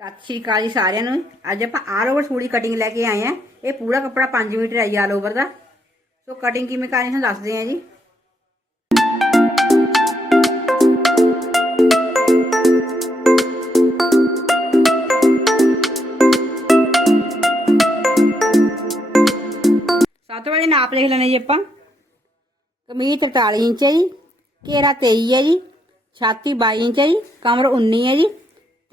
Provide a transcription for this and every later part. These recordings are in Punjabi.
ਸਤਿ ਸ਼੍ਰੀ ਅਕਾਲ ਜੀ ਸਾਰਿਆਂ ਨੂੰ। ਅੱਜ ਆਪਾਂ ਆਲ ਓਵਰ ਸੂਟ ਦੀ ਕਟਿੰਗ ਲੈ ਕੇ ਆਏ ਆ। ਇਹ ਪੂਰਾ ਕੱਪੜਾ 5 ਮੀਟਰ ਹੈ ਜੀ ਆਲ ਓਵਰ ਦਾ। ਸੋ ਕਟਿੰਗ ਕਿਵੇਂ ਕਰਨੀ ਤੁਹਾਨੂੰ ਦੱਸਦੇ ਆ ਜੀ। ਸਭ ਤੋਂ ਪਹਿਲੇ ਨਾਪ ਲਿਖ ਲੈਣੇ ਜੀ ਆਪਾਂ। ਕਮੀਜ਼ 43 ਇੰਚ ਹੈ ਜੀ, ਘੇਰਾ 23 ਹੈ ਜੀ, ਛਾਤੀ 22 ਇੰਚ ਹੈ ਜੀ, ਕਮਰ 19 ਹੈ ਜੀ,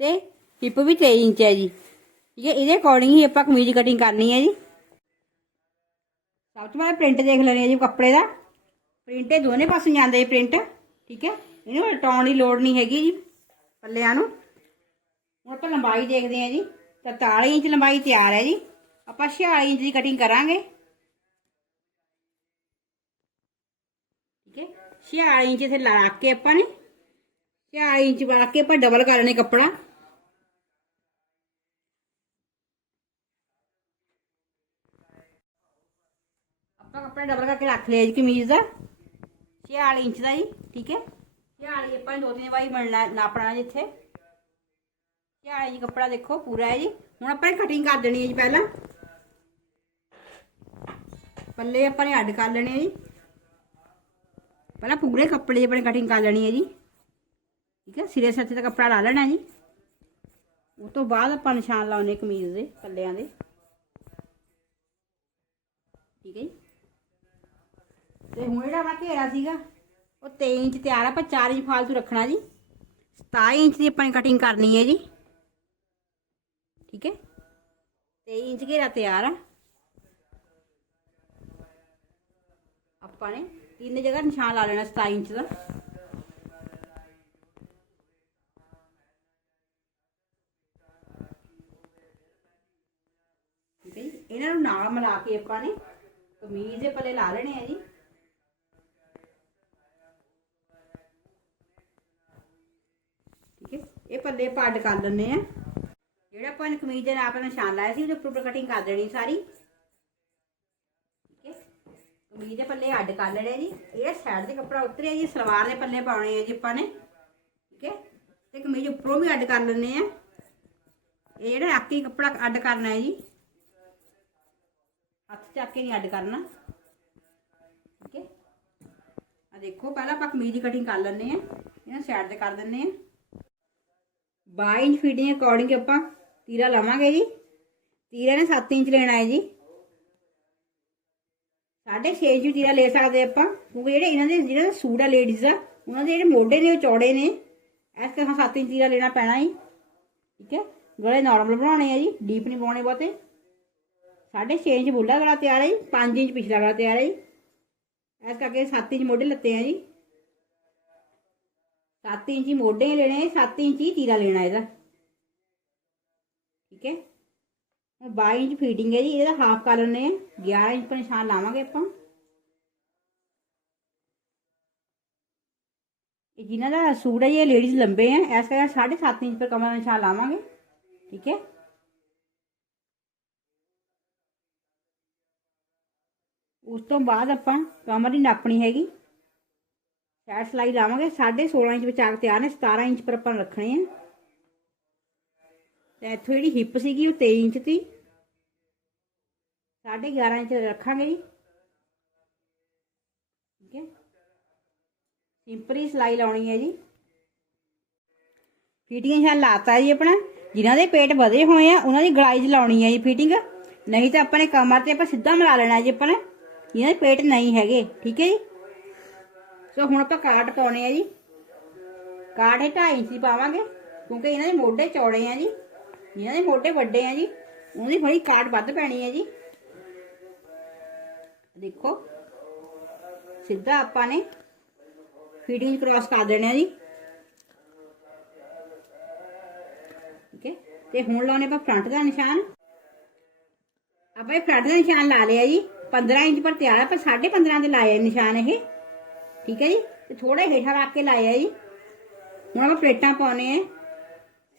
ਤੇ ਹਿੱਪ ਵੀ 23 ਇੰਚ ਹੈ ਜੀ। ਠੀਕ ਹੈ, ਇਹਦੇ ਅਕੋਰਡਿੰਗ ਹੀ ਆਪਾਂ ਕਮੀਜ਼ ਕਟਿੰਗ ਕਰਨੀ ਹੈ ਜੀ। ਸਭ ਤੋਂ ਪਹਿਲਾਂ ਪ੍ਰਿੰਟ ਦੇਖ ਲੈਣੀ ਹੈ ਜੀ ਕੱਪੜੇ ਦਾ। ਪ੍ਰਿੰਟ ਇਹ ਦੋਨੇ ਪਾਸੇ ਜਾਂਦੇ ਹੈ ਪ੍ਰਿੰਟ ਠੀਕ ਹੈ, ਇਹਨੂੰ ਹਟਾਉਣ ਦੀ ਲੋੜ ਨਹੀਂ ਹੈਗੀ ਜੀ ਪੱਲਿਆਂ ਨੂੰ। ਹੁਣ ਆਪਾਂ ਲੰਬਾਈ ਦੇਖਦੇ ਹਾਂ ਜੀ। 43 ਇੰਚ ਲੰਬਾਈ ਤਿਆਰ ਹੈ ਜੀ। ਆਪਾਂ 46 ਇੰਚ ਦੀ ਕਟਿੰਗ ਕਰਾਂਗੇ। ਠੀਕ ਹੈ 46 ਇੰਚ ਇੱਥੇ ਲਾ ਕੇ ਆਪਾਂ ਨੇ। 46 ਇੰਚ ਲਾ ਕੇ ਆਪਾਂ ਡਬਲ ਕਰ ਲੈਣੇ ਕੱਪੜਾ ਆਪਾਂ ਕੱਪੜਾ ਡਬਲ ਕਮੀਜ਼ ਦਾ। 46 ਇੰਚ ਦਾ ਜੀ, ਠੀਕ ਹੈ। 46 ਆਪਾਂ ਦੋ ਤਿੰਨ ਵਾਰੀ ਬਣਨਾ ਨਾਪਣਾ ਜਿੱਥੇ 46 ਇੰਚ ਕੱਪੜਾ ਦੇਖੋ ਪੂਰਾ ਹੈ ਜੀ। ਹੁਣ ਆਪਾਂ ਇਹ ਕਟਿੰਗ ਕਰ ਦੇਣੀ ਹੈ ਜੀ ਪਹਿਲਾਂ। ਪੱਲੇ ਆਪਾਂ ਨੇ ਅੱਡ ਕਰ ਲੈਣੇ ਆ ਜੀ। ਪਹਿਲਾਂ ਪੂਰੇ ਕੱਪੜੇ ਦੀ ਆਪਣੀ ਕਟਿੰਗ ਕਰ ਲੈਣੀ ਹੈ ਜੀ। ਠੀਕ ਹੈ, ਸਿਰੇ ਸੱਤੇ ਦਾ ਕੱਪੜਾ ਲਾ ਲੈਣਾ ਜੀ। ਉਸ ਤੋਂ ਬਾਅਦ ਆਪਾਂ ਨਿਸ਼ਾਨ ਲਾਉਣੇ ਕਮੀਜ਼ ਦੇ, ਪੱਲਿਆਂ ਦੇ। ਠੀਕ ਹੈ ਜੀ। ਤੇ ਹੁਣ ਜਿਹੜਾ ਆਪਣਾ ਘੇਰਾ ਸੀਗਾ, ਉਹ 23 ਇੰਚ ਤਿਆਰ ਆ, ਆਪਾਂ 4 ਇੰਚ ਫਾਲਤੂ ਰੱਖਣਾ ਜੀ। 27 ਇੰਚ ਦੀ ਆਪਾਂ ਕਟਿੰਗ ਕਰਨੀ ਹੈ ਜੀ। ਠੀਕ ਹੈ? 23 ਇੰਚ ਘੇਰਾ ਤਿਆਰ ਆ। ਆਪਾਂ ਨੇ ਤਿੰਨ ਜਗ੍ਹਾ ਨਿਸ਼ਾਨ ਲਾ ਲੈਣਾ 27 ਇੰਚ ਦਾ। ਇਹਨਾਂ ਨੂੰ ਨਾਲ ਮਿਲਾ ਕੇ ਆਪਾਂ ਨੇ ਕਮੀਜ਼ ਦੇ ਪੱਲੇ ਲਾ ਲੈਣੇ ਆ ਜੀ। ਠੀਕ ਹੈ? ਇਹ ਪੱਲੇ ਪੱਡ ਕਰ ਲੈਣੇ ਆ ਜਿਹੜਾ ਆਪਾਂ ਨੇ ਕਮੀਜ਼ ਦੇ ਨਾਪ ਦਾ ਨਿਸ਼ਾਨ ਲਾਇਆ ਸੀ, ਉਹਦੇ ਉੱਪਰ ਕਟਿੰਗ ਕਰ ਦੇਣੀ ਸਾਰੀ। ਠੀਕ ਹੈ? ਕਮੀਜ਼ ਦੇ ਪੱਲੇ ਅੱਡ ਕਰ ਲੈਣੇ ਜੀ। ਇਹ ਸਾਈਡ ਦੇ ਕੱਪੜਾ ਉਤਰਿਆ ਜੀ, ਸਲਵਾਰ ਦੇ ਪੱਲੇ ਪਾਉਣੇ ਆ ਜੀ ਆਪਾਂ ਨੇ। ਠੀਕ ਹੈ? ਤੇ ਕਮੀਜ਼ ਉੱਪਰੋਂ ਵੀ ਅੱਡ ਕਰ ਲੈਣੇ ਆ ਇਹ ਜਿਹੜਾ ਆਕੀ ਕੱਪੜਾ ਅੱਡ ਕਰਨਾ ਹੈ ਜੀ। ਹੱਥ ਚੱਕ ਕੇ ਨਹੀਂ ਅੱਡ ਕਰਨਾ। ਠੀਕ ਹੈ? ਆ ਦੇਖੋ, ਪਹਿਲਾਂ ਆਪਾਂ ਕਮੀਜ਼ ਦੀ ਕਟਿੰਗ ਕਰ ਲੈਣੇ ਆ ਇਹਨਾਂ ਸਾਈਡ ਤੇ ਕਰ ਦਿੰਨੇ ਆ 22 ਇੰਚ ਫੀਟਿੰਗ ਅਕੋਰਡਿੰਗ ਆਪਾਂ ਤੀਰਾ ਲਵਾਂਗੇ ਜੀ। ਤੀਰੇ ਨੇ 7 ਇੰਚ ਲੈਣਾ ਹੈ ਜੀ। 6.5 ਇੰਚ ਤੀਰਾ ਲੈ ਸਕਦੇ ਆਪਾਂ। ਕਿਉਂਕਿ ਜਿਹੜੇ ਇਹਨਾਂ ਦੇ ਜਿਹੜਾ ਸੂਟ ਆ ਲੇਡੀਜ਼ ਦਾ, ਉਹਨਾਂ ਦੇ ਜਿਹੜੇ ਮੋਢੇ ਨੇ, ਉਹ ਚੌੜੇ ਨੇ। ਇਸ ਕਰਕੇ 7 ਇੰਚ ਤੀਰਾ ਲੈਣਾ ਪੈਣਾ ਹੈ ਠੀਕ ਹੈ? ਗਲੇ ਨਾਰਮਲ ਬਣਾਉਣੇ ਆ ਜੀ ਡੀਪ ਨਹੀਂ ਪਾਉਣੇ ਬਹੁਤੇ। 6.5 ਇੰਚ ਬੁੱਢਾ ਗਲਾ ਤਿਆਰ ਹੈ ਜੀ 5 ਇੰਚ ਪਿਛਲਾ ਗਲਾ ਤਿਆਰ ਹੈ ਜੀ। ਇਸ ਕਰਕੇ 7 ਇੰਚ ਮੋਢੇ ਲੱਤੇ ਆ ਜੀ। 7 ਇੰਚ ਹੀ ਮੋਢੇ ਲੈਣੇ 7 ਇੰਚ ਹੀ ਤੀਰਾ ਲੈਣਾ ਇਹਦਾ ਠੀਕ ਹੈ ਹੁਣ 22 ਇੰਚ ਫੀਟਿੰਗ ਹੈ ਜੀ ਇਹਦਾ ਹਾਫ ਕਰ ਲੈਣੇ ਆ 11 ਇੰਚ ਪਰ ਨਿਸ਼ਾਨ ਲਾਵਾਂਗੇ ਆਪਾਂ ਇਹ ਜਿਨ੍ਹਾਂ ਦਾ ਸੂਟ ਹੈ ਜੀ ਇਹ ਲੇਡੀਜ਼ ਲੰਬੇ ਆ ਇਸ ਕਰਕੇ 7.5 ਇੰਚ ਪਰ ਕਮਰ ਦਾ ਨਿਸ਼ਾਨ ਲਾਵਾਂਗੇ ਠੀਕ ਹੈ ਉਸ ਤੋਂ ਬਾਅਦ ਆਪਾਂ ਕਮਰ ਦੀ ਨਾਪਣੀ ਹੈਗੀ ਸਾਈਡ ਸਲਾਈ ਲਾਵਾਂਗੇ। 16.5 ਇੰਚ ਵਿਚਾਕ ਤਿਆਰ ਨੇ 17 ਇੰਚ ਪਰ ਆਪਾਂ ਰੱਖਣੇ ਆ। ਤੇ ਇੱਥੋਂ ਜਿਹੜੀ ਹਿੱਪ ਸੀਗੀ ਉਹ 23 ਇੰਚ ਦੀ। 11.5 ਇੰਚ ਰੱਖਾਂਗੇ ਜੀ। ਠੀਕ ਹੈ। ਸਿੰਪਲੀ ਸਲਾਈ ਲਾਉਣੀ ਹੈ ਜੀ। ਫਿਟਿੰਗ ਨਿਸ਼ਾਨ ਲਾਤਾ ਜੀ ਆਪਣਾ। ਜਿਨ੍ਹਾਂ ਦੇ ਪੇਟ ਵਧੇ ਹੋਏ ਆ, ਉਹਨਾਂ ਦੀ ਗਲਾਈ 'ਚ ਲਾਉਣੀ ਹੈ ਜੀ ਫਿਟਿੰਗ ਨਹੀਂ ਤਾਂ ਆਪਾਂ ਨੇ ਕਮਰ ਤੇ ਆਪਾਂ ਸਿੱਧਾ ਮਿਲਾ ਲੈਣਾ ਜੀ ਆਪਾਂ ਨੇ। ਇਹਨਾਂ ਦੇ ਪੇਟ ਨਹੀਂ ਹੈਗੇ। ਠੀਕ ਹੈ ਜੀ। ਸੋ ਹੁਣ ਆਪਾਂ ਕਾਟ ਪਾਉਣੇ ਆ ਜੀ। ਕਾਟ ਹੈ 2.5 ਇੰਚ ਪਾਵਾਂਗੇ, ਕਿਉਂਕਿ ਇਹਨਾਂ ਦੇ ਮੋਢੇ ਚੌੜੇ ਆ ਜੀ। ਇਹਨਾਂ ਦੇ ਮੋਢੇ ਵੱਡੇ ਆ ਜੀ। ਉਹਦੀ ਥੋੜੀ ਕਾਟ ਵੱਧ ਪੈਣੀ ਹੈ ਜੀ। ਦੇਖੋ, ਸਿੱਧਾ ਆਪਾਂ ਨੇ ਫੀਟਿੰਗ ਕ੍ਰਾਸ ਕਰ ਦੇਣਾ ਜੀ। ਠੀਕ ਹੈ? ਤੇ ਹੁਣ ਲਾਉਣੇ ਆਪਾਂ ਫਰੰਟ ਦਾ ਨਿਸ਼ਾਨ। ਆਪਾਂ ਇਹ ਫਰੰਟ ਦਾ ਨਿਸ਼ਾਨ ਲਾ ਲਿਆ ਜੀ। 15 ਇੰਚ ਪਰ ਤਿਆਰ ਆ, ਪਰ 15.5 ਦੇ ਲਾਇਆ ਨਿਸ਼ਾਨ ਇਹ। ਠੀਕ ਹੈ ਜੀ ਤੇ ਥੋੜਾ ਹੇਠਾਂ ਰੱਖ ਕੇ ਲਾਇਆ ਜੀ ਹੁਣ ਆਪਾਂ ਪਲੇਟਾਂ ਪਾਉਣੇ ਆ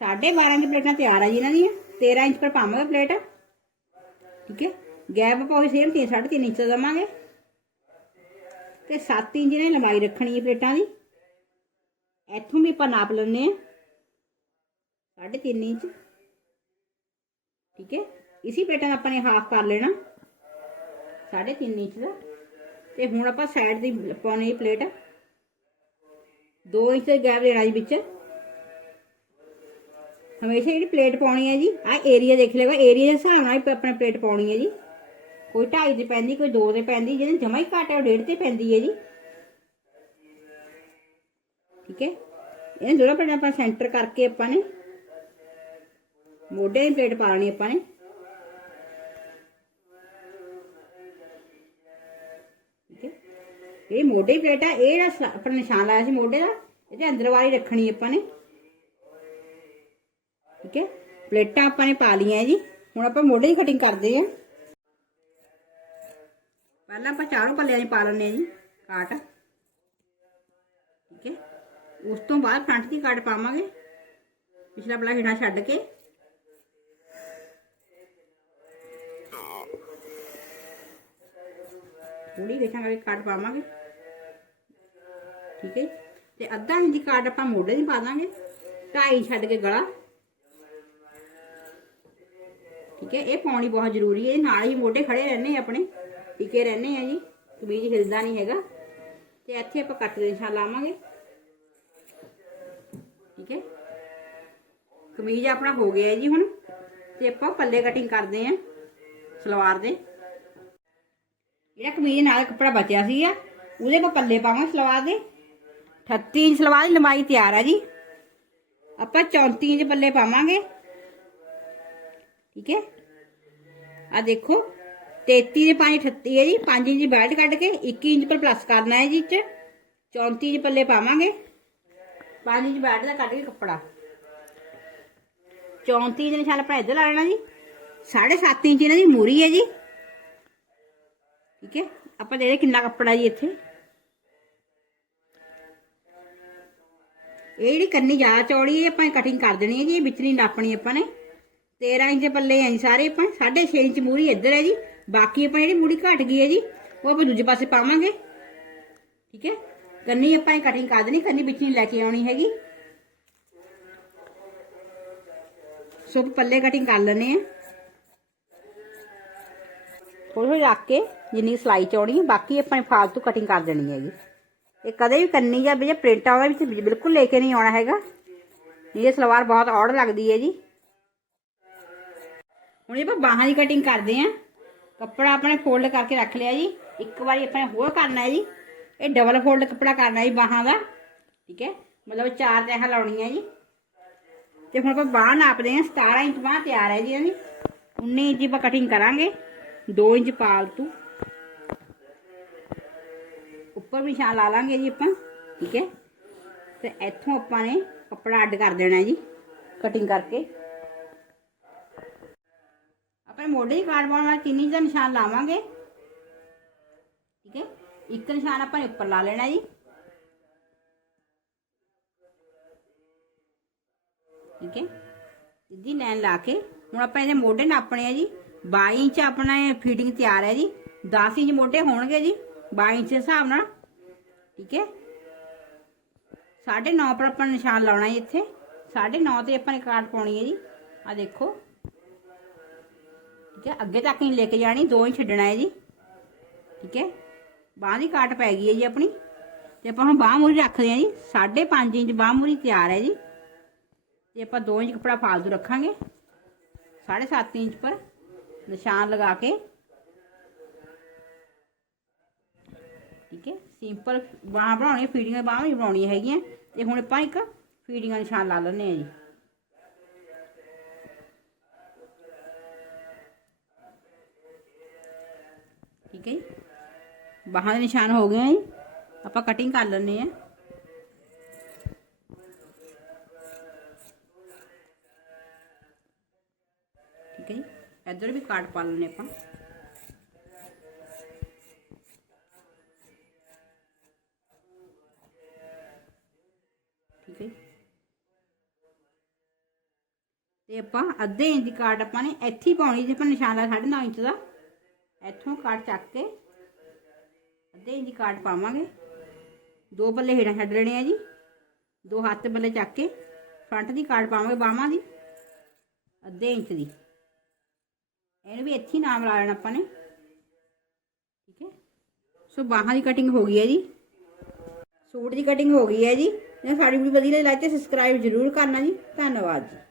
12.5 ਇੰਚ ਪਲੇਟਾਂ ਤਿਆਰ ਆ ਜੀ ਇਹਨਾਂ ਦੀਆਂ 13 ਇੰਚ ਪਰ ਪਾਵਾਂਗੇ ਪਲੇਟ ਠੀਕ ਹੈ ਗੈਪ ਆਪਾਂ ਉਹੀ ਸੇਮ 3 3.5 ਇੰਚ ਦਾ ਦਵਾਂਗੇ ਤੇ 7 ਇੰਚ ਨੇ ਲੰਬਾਈ ਰੱਖਣੀ ਹੈ ਪਲੇਟਾਂ ਦੀ ਇੱਥੋਂ ਵੀ ਆਪਾਂ ਨਾਪ ਲੈਣੇ ਆ 3.5 ਇੰਚ ਠੀਕ ਹੈ ਇਸੇ ਪਲੇਟਾਂ ਦਾ ਆਪਾਂ ਨੇ ਹਾਫ ਕਰ ਲੈਣਾ 3.5 ਇੰਚ ਦਾ ਤੇ ਹੁਣ ਆਪਾਂ ਸਾਈਡ ਦੀ ਪਾਉਣੀ ਹੈ ਪਲੇਟ 2 ਇੰਚ ਦਾ ਗੈਪ ਦੇਣਾ ਜੀ ਵਿੱਚ। ਹਮੇਸ਼ਾ ਜਿਹੜੀ ਪਲੇਟ ਪਾਉਣੀ ਹੈ ਜੀ ਆ ਏਰੀਆ ਦੇਖ ਲਓ ਏਰੀਆ ਦੇ ਹਿਸਾਬ ਨਾਲ ਆਪਣਾ ਪਲੇਟ ਪਾਉਣੀ ਹੈ ਜੀ। ਕੋਈ 2.5 ਤੇ ਪੈਂਦੀ, ਕੋਈ 2 ਤੇ ਪੈਂਦੀ ਜਿਹਨੇ ਜਮਾ ਹੀ ਘੱਟ ਹੈ, ਉਹ 1.5 ਤੇ ਪੈਂਦੀ ਹੈ ਜੀ। ਠੀਕ ਹੈ? ਇਹ ਜਿਹੜਾ ਪਲੇਟ ਆਪਾਂ ਸੈਂਟਰ ਕਰਕੇ ਆਪਾਂ ਨੇ ਮੋਢੇ ਦੀ ਪਲੇਟ ਪਾ ਲੈਣੀ ਆਪਾਂ ਨੇ। ਇਹ ਮੋਢੇ ਦੀ ਪਲੇਟ ਆ, ਇਹ ਜਿਹੜਾ ਸ- ਆਪਣਾ ਨਿਸ਼ਾਨ ਲਾਇਆ ਸੀ ਮੋਢੇ ਦਾ, ਇਹਦੇ ਅੰਦਰ ਵਾਲੀ ਰੱਖਣੀ ਆਪਾਂ ਨੇ। ਠੀਕ ਹੈ? ਪਲੇਟਾਂ ਆਪਾਂ ਨੇ ਪਾ ਲਈਆਂ ਜੀ। ਹੁਣ ਆਪਾਂ ਮੋਢੇ ਦੀ ਕਟਿੰਗ ਕਰਦੇ ਆਂ ਪਹਿਲਾਂ ਆਪਾਂ ਚਾਰੋਂ ਪੱਲਿਆਂ 'ਚ ਪਾ ਲੈਣੇ ਆ ਜੀ, ਕਾਟ। ਠੀਕ ਹੈ? ਉਸ ਤੋਂ ਬਾਅਦ ਫਰੰਟ ਦੀ ਕਾਟ ਪਾਵਾਂਗੇ। ਪਿਛਲਾ ਪੱਲਾ ਹਿਣਾ ਛੱਡ ਕੇ। ਥੋੜੀ ਦੇਖਾਂ ਕਰਕੇ ਕਾਟ ਪਾਵਾਂਗੇ। ਠੀਕ ਹੈ ਤੇ ਅੱਧਾ ਇੰਚ ਕਾਟ ਆਪਾਂ ਮੋਢੇ ਦੀ ਪਾ ਦਾਂਗੇ, ਢਾਈ ਛੱਡ ਕੇ ਗਲਾ। ਠੀਕ ਹੈ, ਇਹ ਪਾਉਣੀ ਬਹੁਤ ਜ਼ਰੂਰੀ ਹੈ। ਇਹ ਨਾਲ ਹੀ ਮੋਢੇ ਖੜੇ ਰਹਿਣੇ ਆਪਣੇ, ਟਿਕੇ ਰਹਿਣੇ ਆ ਜੀ, ਕਮੀਜ਼ ਹਿਲਦਾ ਨਹੀਂ ਹੈਗਾ। ਤੇ ਇੱਥੇ ਆਪਾਂ ਕੱਟ ਦੇ ਨਿਸ਼ਾਨ ਲਾਵਾਂਗੇ। ਠੀਕ ਹੈ, ਕਮੀਜ਼ ਆਪਣਾ ਹੋ ਗਿਆ ਜੀ ਹੁਣ। ਤੇ ਆਪਾਂ ਪੱਲੇ ਕਟਿੰਗ ਕਰਦੇ ਆਂ, ਸਲਵਾਰ ਦੇ। ਜਿਹੜਾ ਕਮੀਜ਼ ਨਾਲ ਕੱਪੜਾ ਬਚਿਆ ਸੀਗਾ ਉਹਦੇ ਆਪਾਂ ਪੱਲੇ ਪਾਵਾਂਗੇ ਸਲਵਾਰ ਦੇ। 38 ਇੰਚ ਸਲਵਾਰ ਦੀ ਲੰਬਾਈ ਤਿਆਰ ਹੈ ਜੀ ਆਪਾਂ 34 ਇੰਚ ਪੱਲੇ ਪਾਵਾਂਗੇ ਠੀਕ ਹੈ ਆ ਦੇਖੋ 33 ਦੇ 5 38 ਹੈ ਜੀ 5 ਇੰਚ ਬੈਲਟ ਕੱਢ ਕੇ 21 ਇੰਚ ਪਰ ਪਲੱਸ ਕਰਨਾ ਹੈ ਜੀ ਚ 34 ਇੰਚ ਪੱਲੇ ਪਾਵਾਂਗੇ 5 ਇੰਚ ਬੈਲਟ ਦਾ ਕੱਢ ਕੇ ਕੱਪੜਾ 34 ਇੰਚ ਨਿਸ਼ਾਨ ਆਪਣਾ ਇੱਧਰ ਲਾ ਲੈਣਾ ਜੀ 7.5 ਇੰਚ ਇਹਨਾਂ ਦੀ ਮੂਰੀ ਹੈ ਜੀ ਠੀਕ ਹੈ ਆਪਾਂ ਦੇ ਦੇ ਕਿੰਨਾ ਕੱਪੜਾ ਜੀ ਇੱਥੇ ਇਹ ਜਿਹੜੀ ਕੰਨੀ ਜ਼ਿਆਦਾ ਚੌੜੀ ਹੈ ਆਪਾਂ ਕਟਿੰਗ ਕਰ ਦੇਣੀ ਹੈ ਜੀ ਇਹ ਵਿੱਚ ਨਹੀਂ ਨਾਪਣੀ ਆਪਾਂ ਨੇ। 13 ਇੰਚ ਪੱਲੇ ਆ ਸਾਰੇ ਆਪਾਂ 6.5 ਇੰਚ ਮੂਰੀ ਇੱਧਰ ਹੈ ਜੀ, ਬਾਕੀ ਆਪਾਂ ਜਿਹੜੀ ਮੂਰੀ ਘਟ ਗਈ ਹੈ ਜੀ, ਉਹ ਆਪਾਂ ਦੂਜੇ ਪਾਸੇ ਪਾਵਾਂਗੇ। ਠੀਕ ਹੈ? ਕੰਨੀ ਆਪਾਂ ਕਟਿੰਗ ਕਰ ਦੇਣੀ ਕੰਨੀ ਵਿੱਚ ਨਹੀਂ ਲੈ ਕੇ ਆਉਣੀ ਹੈਗੀ। ਸੋ ਪੱਲੇ ਕਟਿੰਗ ਕਰ ਲੈਣੇ ਆ ਥੋੜੀ ਥੋੜੀ ਰੱਖ ਕੇ ਜਿੰਨੀ ਸਲਾਈ ਚੌੜੀ ਬਾਕੀ ਆਪਾਂ ਫਾਲਤੂ ਕਟਿੰਗ ਕਰ ਦੇਣੀ ਹੈ ਜੀ ਇਹ ਕਦੇ ਵੀ ਕੰਨੀ ਜਾਂ ਵੀ ਪ੍ਰਿੰਟ ਆਉਂਦਾ ਵਿੱਚ ਬਿਲਕੁਲ ਲੈ ਕੇ ਨਹੀਂ ਆਉਣਾ ਹੈਗਾ ਇਹ ਸਲਵਾਰ ਬਹੁਤ ਔੜ ਲੱਗਦੀ ਹੈ ਜੀ ਹੁਣ ਇਹ ਆਪਾਂ ਬਾਹਾਂ ਦੀ ਕਟਿੰਗ ਕਰਦੇ ਆਂ ਕੱਪੜਾ ਆਪਣੇ ਫੋਲਡ ਕਰਕੇ ਰੱਖ ਲਿਆ ਜੀ ਇੱਕ ਵਾਰੀ ਆਪਾਂ ਨੇ ਹੋਰ ਕਰਨਾ ਹੈ ਜੀ ਇਹ ਡਬਲ ਫੋਲਡ ਕੱਪੜਾ ਕਰਨਾ ਹੈ ਜੀ ਬਾਹਾਂ ਦਾ ਠੀਕ ਹੈ ਮਤਲਬ ਚਾਰ ਤਹਾਂ ਲਾਉਣੀਆਂ ਜੀ ਤੇ ਹੁਣ ਆਪਾਂ ਬਾਹ ਨਾਪਦੇ ਆਂ 17 ਇੰਚ ਬਾਹ ਤਿਆਰ ਹੈ ਜੀ ਇਹਦੀ 19 ਇੰਚ ਆਪਾਂ ਕਟਿੰਗ ਕਰਾਂਗੇ 2 ਇੰਚ ਪਾਲਤੂ ਉੱਪਰ ਵੀ ਨਿਸ਼ਾਨ ਲਾ ਲਾਂਗੇ ਜੀ ਆਪਾਂ, ਠੀਕ ਹੈ? ਤੇ ਇੱਥੋਂ ਆਪਾਂ ਨੇ ਕੱਪੜਾ ਅੱਡ ਕਰ ਦੇਣਾ ਹੈ ਜੀ ਕਟਿੰਗ ਕਰਕੇ। ਆਪਣੇ ਮੋਢੇ ਦੀ ਕਾਟ ਪਾਉਣ ਵਾਲਾ 3 ਇੰਚ ਦਾ ਨਿਸ਼ਾਨ ਲਾਵਾਂਗੇ? ਠੀਕ ਹੈ? ਇੱਕ ਨਿਸ਼ਾਨ ਆਪਾਂ ਨੇ ਉੱਪਰ ਲਾ ਲੈਣਾ ਜੀ। ਠੀਕ ਹੈ? ਸਿੱਧੀ ਲਾਈਨ ਲਾ ਕੇ, ਹੁਣ ਆਪਾਂ ਇਹਦੇ ਮੋਢੇ ਨਾਪਣੇ ਆ ਜੀ। 22 ਇੰਚ ਆਪਣਾ ਫਿਟਿੰਗ ਤਿਆਰ ਹੈ ਜੀ। 10 ਇੰਚ ਮੋਢੇ ਹੋਣਗੇ ਜੀ। 22 ਇੰਚ ਦੇ ਹਿਸਾਬ ਨਾਲ। ਠੀਕ ਹੈ। 9.5 ਪਰ ਆਪਾਂ ਨਿਸ਼ਾਨ ਲਾਉਣਾ ਜੀ ਇੱਥੇ। 9.5 ਤੇ ਆਪਾਂ ਨੇ ਕਾਟ ਪਾਉਣੀ ਹੈ ਜੀ। ਆ ਦੇਖੋ। ਠੀਕ ਹੈ। ਅੱਗੇ ਤੱਕ ਨਹੀਂ ਲੈ ਕੇ ਜਾਣੀ 2 ਇੰਚ ਛੱਡਣਾ ਹੈ ਜੀ। ਠੀਕ ਹੈ। ਬਾਹ ਦੀ ਕਾਟ ਪੈ ਗਈ ਹੈ ਜੀ ਆਪਣੀ। ਤੇ ਆਪਾਂ ਹੁਣ ਬਾਹ ਮੂਰੀ ਰੱਖਦੇ ਹਾਂ ਜੀ। 5.5 ਇੰਚ ਬਾਹ ਮੂਰੀ ਤਿਆਰ ਹੈ ਜੀ। ਤੇ ਆਪਾਂ 2 ਇੰਚ ਕੱਪੜਾ ਫਾਲਤੂ ਰੱਖਾਂਗੇ। 7.5 ਇੰਚ ਪਰ ਨਿਸ਼ਾਨ ਲਗਾ ਕੇ ਠੀਕ ਹੈ ਸਿੰਪਲ ਬਾਹ ਬਣਾਉਣੀ ਫੀਡਿੰਗ ਬਾਹਾਂ ਵੀ ਬਣਾਉਣੀਆਂ ਹੈਗੀਆਂ ਤੇ ਹੁਣ ਆਪਾਂ ਇੱਕ ਫੀਡਿੰਗ ਦਾ ਨਿਸ਼ਾਨ ਲਾ ਲੈਣੇ ਆ ਜੀ ਠੀਕ ਹੈ ਜੀ ਬਾਹਾਂ ਦੇ ਨਿਸ਼ਾਨ ਹੋ ਗਏ ਆ ਜੀ ਆਪਾਂ ਕਟਿੰਗ ਕਰ ਲੈਣੇ ਆ ਠੀਕ ਹੈ ਜੀ ਇੱਧਰ ਵੀ ਕਾਟ ਪਾ ਲੈਣੇ ਆਪਾਂ ਠੀਕ ਹੈ ਤੇ ਆਪਾਂ ਅੱਧੇ ਇੰਚ ਦੀ ਕਾਟ ਆਪਾਂ ਨੇ ਇੱਥੇ ਪਾਉਣੀ, ਜੇ ਆਪਾਂ ਨਿਸ਼ਾਨ ਲਾ 9.5 ਇੰਚ ਦਾ। ਇੱਥੋਂ ਕਾਟ ਚੱਕ ਕੇ ਅੱਧੇ ਇੰਚ ਦੀ ਕਾਟ ਪਾਵਾਂਗੇ। ਦੋ ਬੱਲੇ ਹੇਠਾਂ ਛੱਡ ਲੈਣੇ ਆ ਜੀ। ਦੋ ਹੱਥ ਬੱਲੇ ਚੱਕ ਕੇ ਫਰੰਟ ਦੀ ਕਾਟ ਪਾਵਾਂਗੇ ਬਾਹਾਂ ਦੀ, ਅੱਧੇ ਇੰਚ ਦੀ। ਇਹਨੂੰ ਵੀ ਇੱਥੇ ਨਾਮ ਲਾ ਲੈਣਾ ਆਪਾਂ ਨੇ। ਠੀਕ ਹੈ। ਸੋ ਬਾਹਾਂ ਦੀ ਕਟਿੰਗ ਹੋ ਗਈ ਹੈ ਜੀ। ਸੂਟ ਦੀ ਕਟਿੰਗ ਹੋ ਗਈ ਹੈ ਜੀ। ਜੇ ਸਾਡੀ ਵੀਡੀਓ ਵਧੀਆ ਲੱਗੇ 'ਤੇ ਸਬਸਕ੍ਰਾਈਬ ਜ਼ਰੂਰ ਕਰਨਾ ਜੀ। ਧੰਨਵਾਦ ਜੀ।